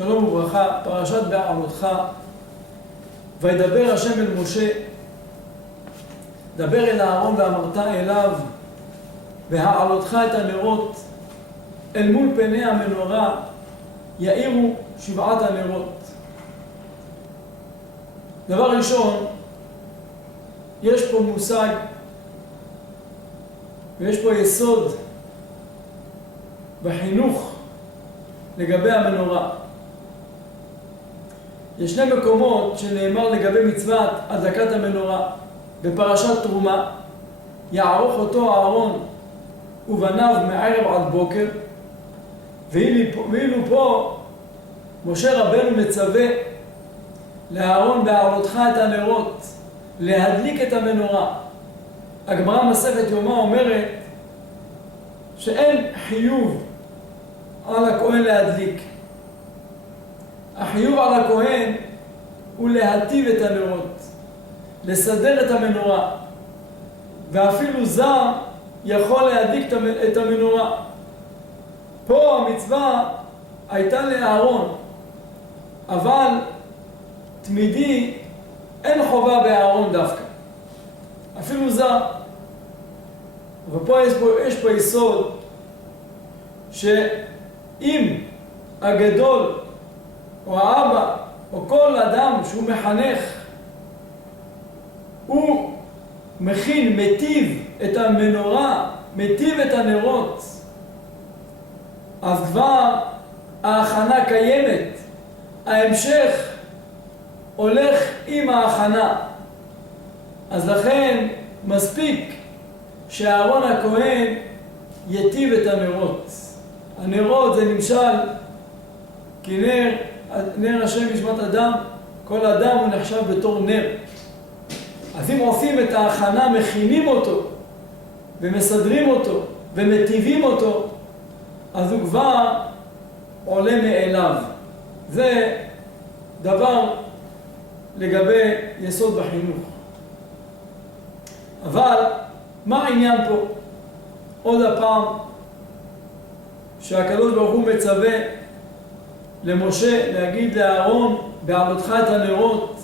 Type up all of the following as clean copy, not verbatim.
שלום וברכה, פרשת בהעלותך. וידבר השם אל משה, דבר אל אהרון ואמרת אליו, והעלותך את הנרות אל מול פני המנורה, יאירו 7 הנרות. דבר ראשון, יש פה מושג ויש פה יסוד בחינוך לגבי המנורה. יש 2 מקומות שנאמר לגבי מצוות הדלקת המנורה. בפרשת תרומה, יערוך אותו אהרון ובניו מערב עד בוקר, ואילו פה משה רבנו מצווה לאהרון בהעלותך את הנרות, להדליק את המנורה. הגמרא מסכת יומא אומרת שאין חיוב על הכהן להדליק. החיוב על הכהן הוא להטיב את הנרות, לסדר את המנורה, ואפילו זר יכול להדליק את המנורה. פה המצווה הייתה לאהרון, אבל תמידי אין חובה באהרון דווקא, אפילו זר. ופה יש פה יסוד שאם הגדול או האבא או כל אדם שהוא מחנך הוא מכין, מטיב את המנורה, מטיב את הנרות, אז כבר ההכנה קיימת, ההמשך הולך עם ההכנה. אז לכן מספיק שאהרון הכהן יטיב את הנרות. הנרות זה נמשל כי נר השם נשמת אדם, כל אדם הוא נחשב בתור נר. אז אם עושים את ההכנה, מכינים אותו ומסדרים אותו ומטיבים אותו, אז הוא כבר עולה מאליו. זה דבר לגבי יסוד בחינוך. אבל מה העניין פה? עוד הפעם שהקדוש ברוך הוא מצווה למשה להגיד לאהרון בהעלותך את הנרות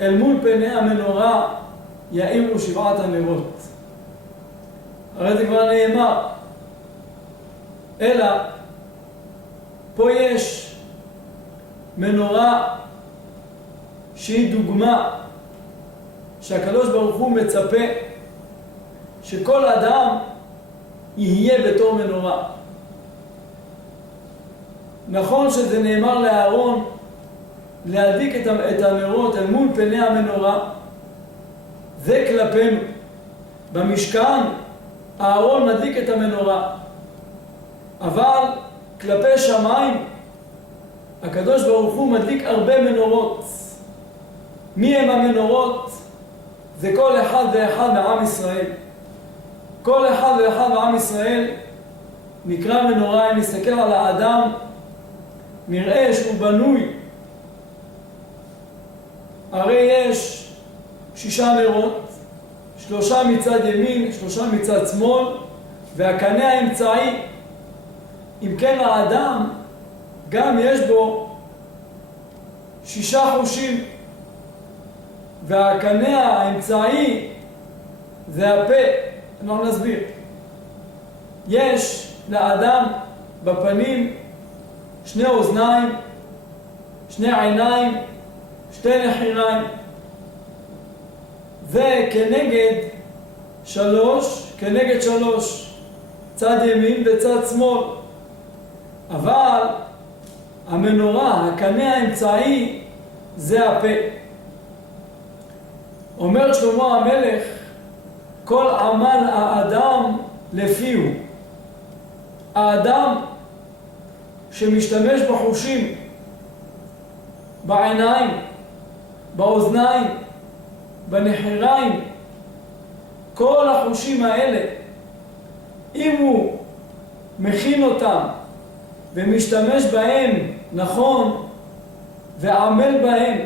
אל מול פני המנורה, יאירו 7 הנרות. הרי זה כבר נאמר, אלא פה יש מנורה שהיא דוגמה שהקדוש ברוך הוא מצפה שכל אדם יהיה בתור מנורה. נכון שזה נאמר לאהרון להדליק את הנרות אל מול פני המנורה, זה כלפינו. במשכן אהרון מדליק את המנורה, אבל כלפי שמיים הקדוש ברוך הוא מדליק הרבה מנורות. מי הם המנורות? זה כל אחד ואחד מעם ישראל. כל אחד ואחד מעם ישראל נקרא מנורה. אם נסתכל על האדם נראה שהוא בנוי, הרי יש 6 נרות, 3 מצד ימין, 3 מצד שמאל, והקנה האמצעי. אם כן, האדם גם יש בו 6 חושים, והקנה האמצעי זה הפה. אנחנו נסביר. יש לאדם בפנים 2 אוזניים, 2 עיניים, 2 נחיריים. זה כנגד 3, צד ימין וצד שמאל. אבל המנורה, הקנה האמצעי, זה הפה. אומר שלמה המלך, כל עמל האדם לפיהו. האדם שמשתמש בחושים, בעיניים, באוזניים, בנחיריים, כל החושים האלה, אם הוא מכין אותם ומשתמש בהם נכון ועמל בהם,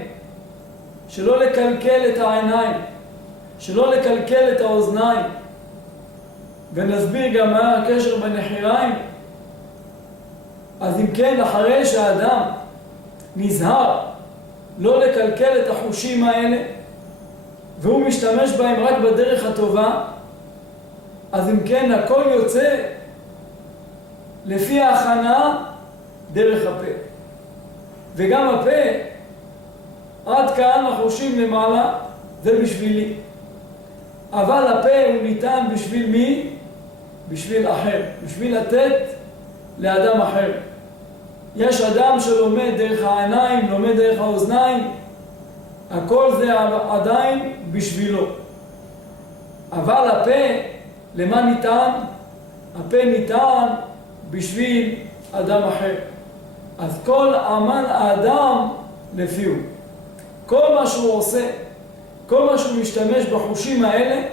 שלא לקלקל את העיניים, שלא לקלקל את האוזניים, ונסביר גם מה הקשר בנחיריים. אז אם כן, אחרי שהאדם נזהר לא לקלקל את החושים האלה, והוא משתמש בהם רק בדרך הטובה, אז אם כן הכל יוצא לפי ההכנה דרך הפה. וגם הפה, עד כאן החושים למעלה, זה בשבילי. אבל הפה הוא ניתן בשביל מי? בשביל אחר, בשביל לתת לאדם אחר. יש אדם שלומד דרך העיניים, לומד דרך האוזניים, הכל זה עדיין בשבילו. אבל הפה, למה ניתן? הפה ניתן בשביל אדם אחר. אז כל עמל האדם לפיהו. כל מה שהוא עושה, כל מה שהוא משתמש בחושים האלה,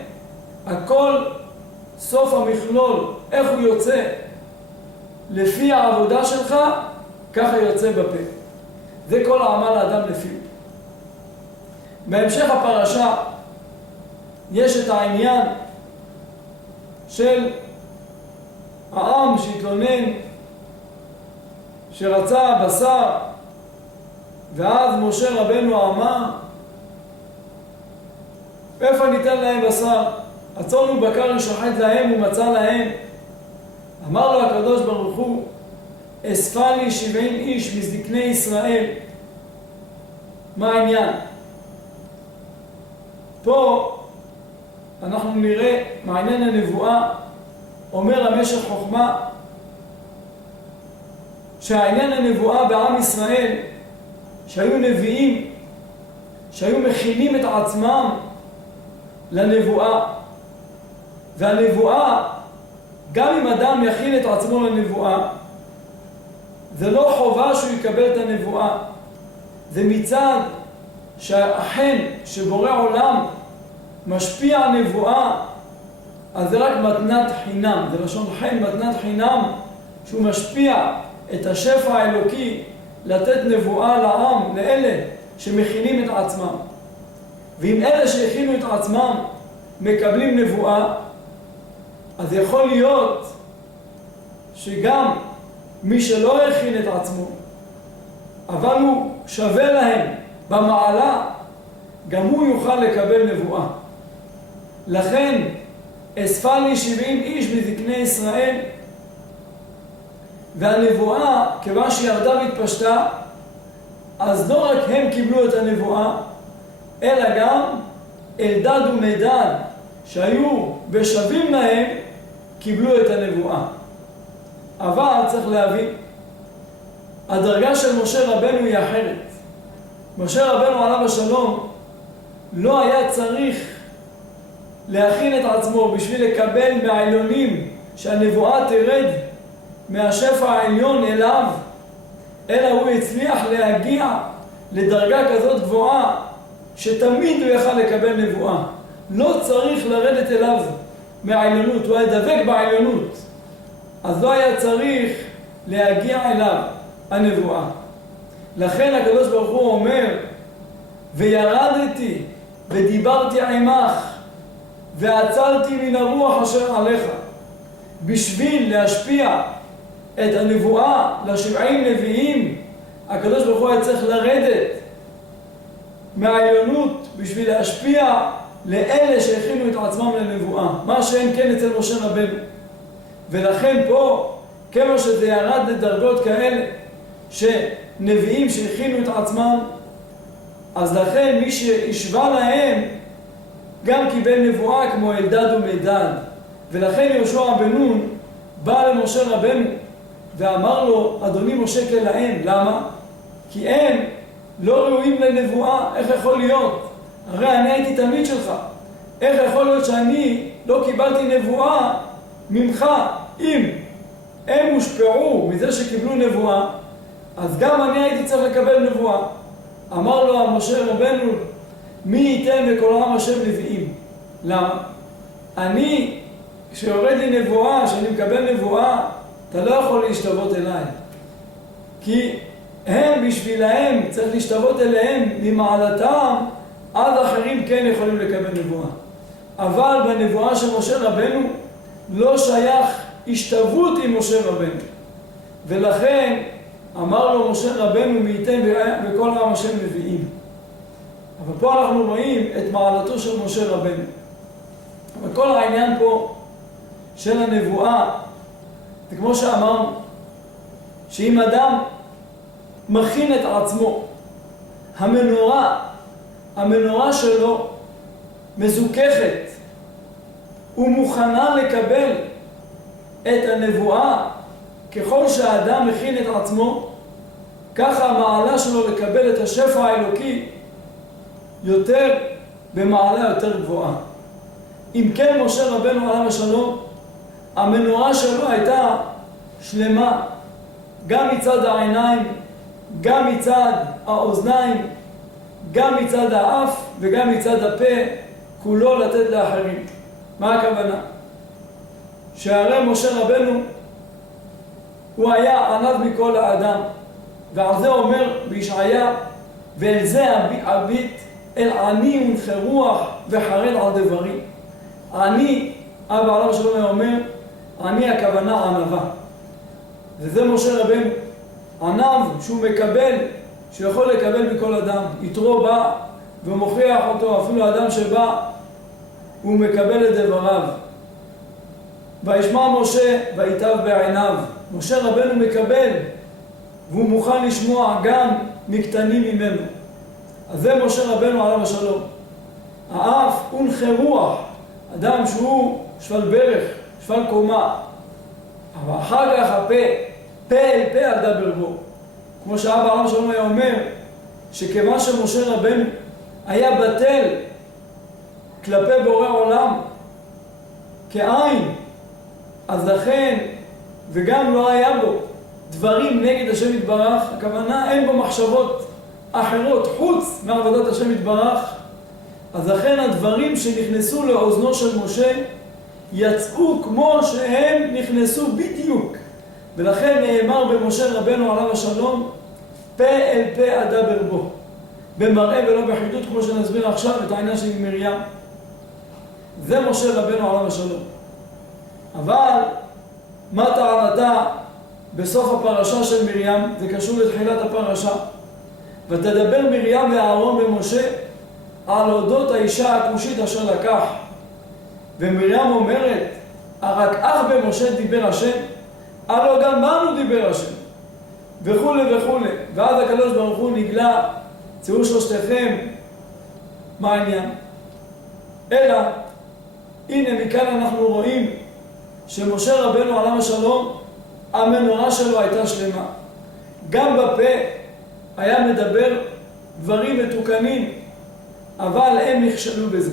הכל סוף המכלול, איך הוא יוצא לפי העבודה שלך, ככה יוצא בפה. זה כל העמל האדם לפיהו. בהמשך הפרשה יש את העניין של העם שהתלונן, שרצה בשר, ואז משה רבנו אמר, איפה ניתן להם בשר? הצאן ובקר ישחט להם ומצא להם. אמר לו הקדוש ברוך הוא, אספה לי 70 איש מזקני ישראל. מה העניין? פה אנחנו נראה מעניין הנבואה, אומר המשך חוכמה, שהעניין הנבואה בעם ישראל, שהיו נביאים, שהיו מכינים את עצמם לנבואה. והנבואה, גם אם אדם יכין את עצמו לנבואה, זה לא חובה שהוא יקבל את הנבואה. זה מצד שהחן שבורא עולם משפיע על נבואה, אז זה רק מתנת חינם. זה לשון חן, מתנת חינם, שהוא משפיע את השפע האלוקי לתת נבואה לעם, לאלה שמכינים את עצמם. ואם אלה שהכינו את עצמם מקבלים נבואה, אז יכול להיות שגם מי שלא הכין את עצמו, אבל הוא שווה להם במעלה, גם הוא יוכל לקבל נבואה. לכן אספה לי 70 איש מזקני ישראל, והנבואה, כיוון שירדה והתפשטה, אז לא רק הם קיבלו את הנבואה, אלא גם אלדד ומדד שהיו בשווים להם קיבלו את הנבואה. אבל צריך להבין, הדרגה של משה רבנו היא אחרת. משה רבנו עליו השלום לא היה צריך להכין את עצמו בשביל לקבל מהעליונים שהנבואה תרד מהשפע העליון אליו, אלא הוא הצליח להגיע לדרגה כזאת גבוהה שתמיד הוא יכל לקבל נבואה. לא צריך לרדת אליו מהעליונות, הוא היה דבק בעליונות, אז לא היה צריך להגיע אליו הנבואה. לכן הקדוש ברוך הוא אומר, וירדתי ודיברתי עמך והצלתי מן הרוח אשר עליך, בשביל להשפיע את הנבואה ל70 נביאים. הקדוש ברוך הוא היה צריך לרדת מהעליונות בשביל להשפיע לאלה שהכינו את עצמם לנבואה, מה שאין כן אצל משה רבנו. ולכן פה, כמו שזה ירד לדרגות כאלה שנביאים שהכינו את עצמם, אז לכן מי שישבה להם גם קיבל נבואה כמו אלדד ומדד. ולכן יהושע בן נון בא למשה רבנו ואמר לו, אדוני משה כלהם. למה? כי הם לא ראויים לנבואה. איך יכול להיות? הרי אני הייתי תלמיד שלך. איך יכול להיות שאני לא קיבלתי נבואה ממך? אם הם הושפעו מזה שקיבלו נבואה, אז גם אני הייתי צריך לקבל נבואה. אמר לו משה רבנו, מי ייתן וכל עם השם נביאים? למה? אני, כשיורד לי נבואה, שאני מקבל נבואה, אתה לא יכול להשתוות אליי. כי הם בשבילהם צריך להשתוות אליהם ממעלתם, אז אחרים כן יכולים לקבל נבואה. אבל בנבואה של משה רבנו לא שייך השתוות עם משה רבנו. ולכן אמר לו משה רבנו מי ייתן וכל עם השם נביאים. אבל פה אנחנו רואים את מעלתו של משה רבנו. אבל כל העניין פה של הנבואה, זה כמו שאמרנו, שאם אדם מכין את עצמו, המנורה שלו מזוככת ומוכנה לקבל את הנבואה, ככל שהאדם מכין את עצמו, ככה המעלה שלו לקבל את השפע האלוקי יותר במעלה יותר גבוהה. אם כן משה רבנו עליו השלום, המנורה שלו הייתה שלמה, גם מצד העיניים, גם מצד האוזניים, גם מצד האף וגם מצד הפה, כולו לתת לאחרים. מה הכוונה? שהרי משה רבנו הוא היה ענב מכל האדם, ועל זה אומר בישעיה, ואל זה הביט אל עני ומנחה רוח וחרד על דברים. עני, אבא עליו שלום אומר, עני הכוונה ענבה. וזה משה רבנו, ענב שהוא מקבל, שיכול לקבל מכל אדם. יתרו בא ומוכיח אותו, אפילו אדם שבא, הוא מקבל את דבריו. וישמע משה ויטב בעיניו. משה רבנו מקבל, והוא מוכן לשמוע גם מקטנים ממנו. אז זה משה רבנו עליו השלום. האף ומנחה רוח, אדם שהוא שפל ברך, שפל קומה. אבל אחר כך הפה, פה אל פה אדבר בו. כמו שאבא עליו השלום היה אומר, שכיוון שמשה רבנו היה בטל כלפי בורא עולם כעין, אז לכן, וגם לא היה בו דברים נגד השם יתברך, הכוונה אין בו מחשבות אחרות חוץ מעבודת השם יתברך, אז לכן הדברים שנכנסו לאוזנו של משה יצאו כמו שהם נכנסו בדיוק. ולכן נאמר במשה רבנו עליו השלום, פה אל פה אדבר בו, במראה ולא בחידות, כמו שנסביר עכשיו את העניין של מרים. זה משה רבנו עליו השלום. אבל מה טענתה בסוף הפרשה של מרים? זה קשור לתחילת הפרשה. ותדבר מרים ואהרון במשה על אודות האישה הכושית אשר לקח. ומרים אומרת, רק אך במשה דיבר השם, הלא גם בנו דיבר השם, וכולי וכולי. ואז הקדוש ברוך הוא נגלה, צאו שלושתכם, מה העניין? אלא, הנה מכאן אנחנו רואים שמשה רבנו עליו השלום, המנורה שלו הייתה שלמה. גם בפה היה מדבר דברים מתוקנים, אבל הם נכשלו בזה.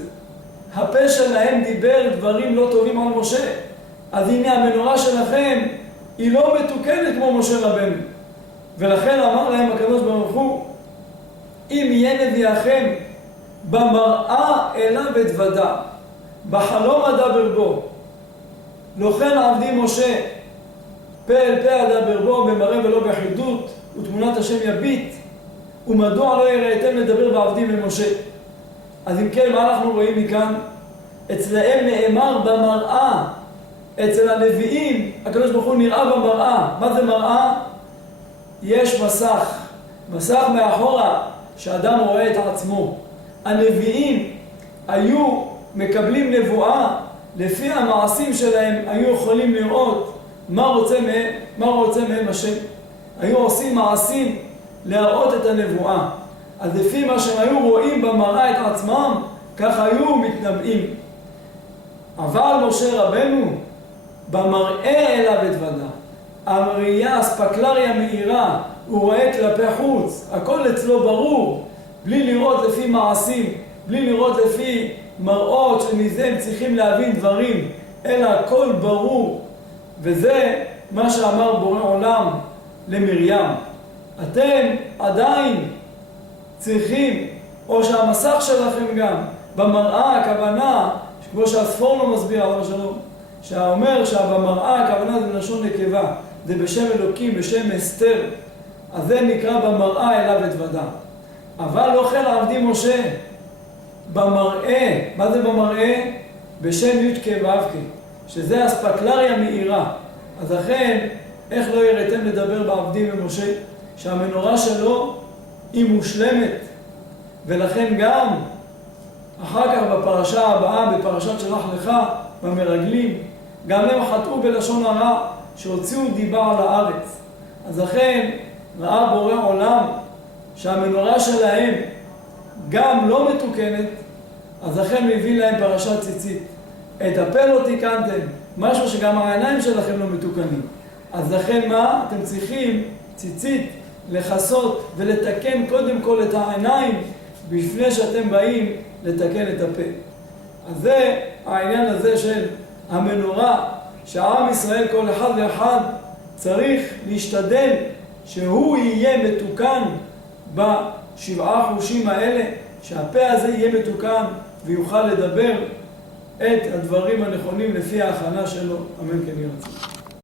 הפה שלהם דיבר דברים לא טובים על משה. אז הנה המנורה שלכם היא לא מתוקנת כמו משה רבנו. ולכן אמר להם הקדוש ברוך הוא, אם יהיה נביאכם במראה אליו אתוודע, בחלום אדבר בו. לא כן עבדי משה, פה אל פה אדבר בו, במראה ולא בחידות, ותמונת השם יביט, ומדוע לא יראיתם לדבר בעבדי ממשה. אז אם כן, מה אנחנו רואים מכאן? אצלהם נאמר במראה, אצל הנביאים, הקדוש ברוך הוא נראה במראה. מה זה מראה? יש מסך מאחורה, שאדם רואה את עצמו. הנביאים היו מקבלים נבואה, לפי המעשים שלהם היו יכולים לראות מה רוצה מהם השם. היו עושים מעשים להראות את הנבואה. אז לפי מה שהם היו רואים במראה את עצמם, כך היו מתנבאים. אבל משה רבנו, במראה אליו אתוודע, הראייה, הספקלריה מאירה, הוא רואה כלפי חוץ, הכל אצלו ברור, בלי לראות לפי מעשים, בלי לראות לפי מראות שמזה הם צריכים להבין דברים, אלא הכל ברור. וזה מה שאמר בורא עולם למרים. אתם עדיין צריכים, או שהמסך שלכם גם, במראה הכוונה, כמו שהספורנו מסביר עליו השלום, שאומר שבמראה הכוונה זה בלשון נקבה, זה בשם אלוקים, בשם אסתר, אז זה נקרא במראה אליו אתוודע. אבל לא כן עבדי משה, במראה, מה זה במראה? בשם י' כ' ו' כ', שזה הספקלריה מאירה. אז לכן, איך לא יראיתם לדבר בעבדי ממשה? שהמנורה שלו היא מושלמת, ולכן גם אחר כך בפרשה הבאה, בפרשת שלח לך, במרגלים, גם הם חטאו בלשון הרע, שהוציאו דיבה על הארץ. אז לכן ראה בורא עולם שהמנורה שלהם גם לא מתוקנת, אז לכן מביא להם פרשת ציצית. את הפה לא תיקנתם, משהו שגם העיניים שלכם לא מתוקנים. אז לכן מה? אתם צריכים ציצית לחסות ולתקן קודם כל את העיניים, בפני שאתם באים לתקן את הפה. אז זה העניין הזה של המנורה, שהעם ישראל כל אחד ואחד צריך להשתדל שהוא יהיה מתוקן בשבעה חושים האלה, שהפה הזה יהיה מתוקן ויוכל לדבר את הדברים הנכונים לפי ההכנה שלו. אמן כן יהיה רצון.